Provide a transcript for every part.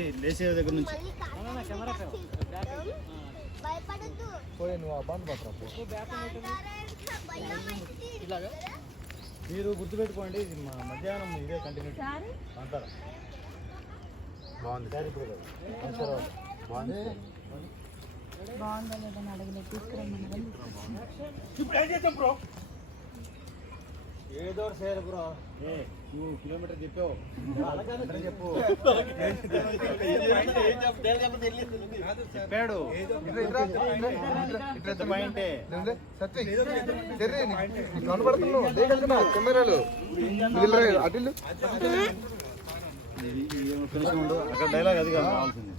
నుంచి లేచే దగ్గర నుంచి మీరు గుర్తుపెట్టుకోండి, ఇది మధ్యాహ్నం ఇదే కంటిన్యూ అంటారా. బాగుంది బాగుందా లేదని అడగలేదు, తీసుకురమ్మని. ఇప్పుడు ఏం చేద్దాం బ్రో? ఏదో చేయాలి బ్రో. నువ్వు కిలోమీటర్ చెప్పావు, చెప్పు. చెప్పాడు పాయింటే కెమెరాలు అక్కడ డైలాగ్ అది కాదు కావాల్సింది.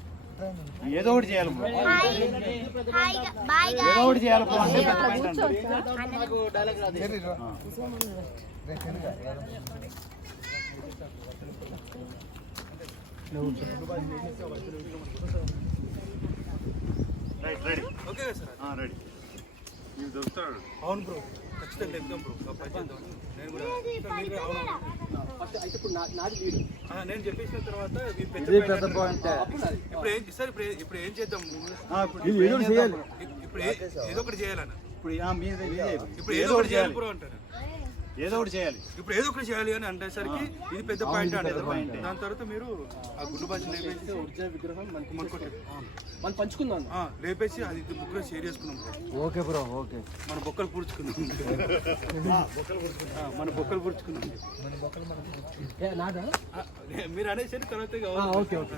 ఏదో ఒకటి చేయాలి బ్రో, ఏదో ఒకటి చేయాలి బ్రో అంటే పెద్ద పాయింట్ అంటే. Right ready okay sir ready. మీరు దొరుకుతాడు. అవును బ్రో, ఖచ్చితంగా చెప్తాం బ్రో. నేను కూడా అయితే ఇప్పుడు నాది వీడు నేను చెప్పేసిన తర్వాత పెద్ద పాయింట్. ఇప్పుడు ఏం చేద్దాం? ఇప్పుడు ఏదో ఒకటి చేయాలన్న. ఇప్పుడు ఏదో ఒకటి చేయాలి బ్రో అంటారు. ఏదో ఒకటి చేయాలి, ఇప్పుడు ఏదో ఒకటి చేయాలి అని అంటేసరికి ఇది పెద్ద పాయింట్ అంటారు. దాని తర్వాత మీరు ఆ గుడ్డు బాజీ లేపేసి ఒరిజినల్ విగ్రహం మనం పంచుకుందాం, లేపేసి అది ముగ్గురు షేర్ చేసుకున్నాం. Okay bro, okay. మన బొక్కలు పూడ్చుకుందాం, మన బొక్కలు పూడ్చుకుందాం. మీరు అనేసరి తర్వాత ఓకే ఓకే.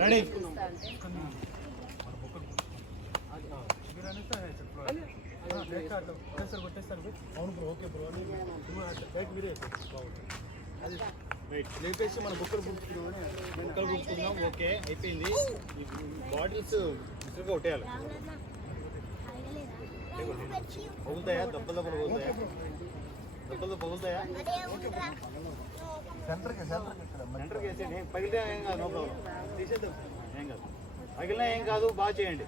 రెడీ. అవును బ్రో, ఓకే బ్రో. అది రైట్ లేపేసి మన బుక్కలు పుచ్చుకుందాం. ఓకే అయిపోయింది. బాటిల్స్ విసురుగా కొట్టేయాలి. పగులుతాయా? దెబ్బలు పగులుతాయా? దెబ్బలు పగులుతాయా? సెంటర్కి వేసేయండి. పగిలితే ఏం కాదు, నో ప్రాబ్లం. తీసేద్దాం, ఏం కాదు. పగిలినా ఏం కాదు, బాగా చేయండి.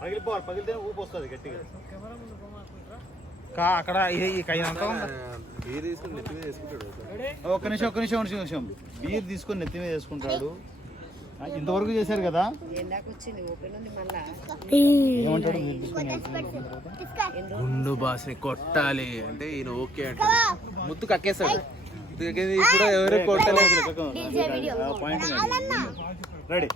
పగిలిపోవాలి, పగిలితేనే ఊపు వస్తుంది గట్టిగా. అక్కడ ఒక్క నిమిషం. బీర్ తీసుకొని నెత్తి మీద వేసుకుంటాడు. ఇంతవరకు చేశారు కదా. గుండు బాస్ని కొట్టాలి అంటే ఈయన ఓకే అంటే ముత్తు కక్కేస్తాడు. ఇప్పుడు ఎవరు కొట్టలేదు. రెడీ.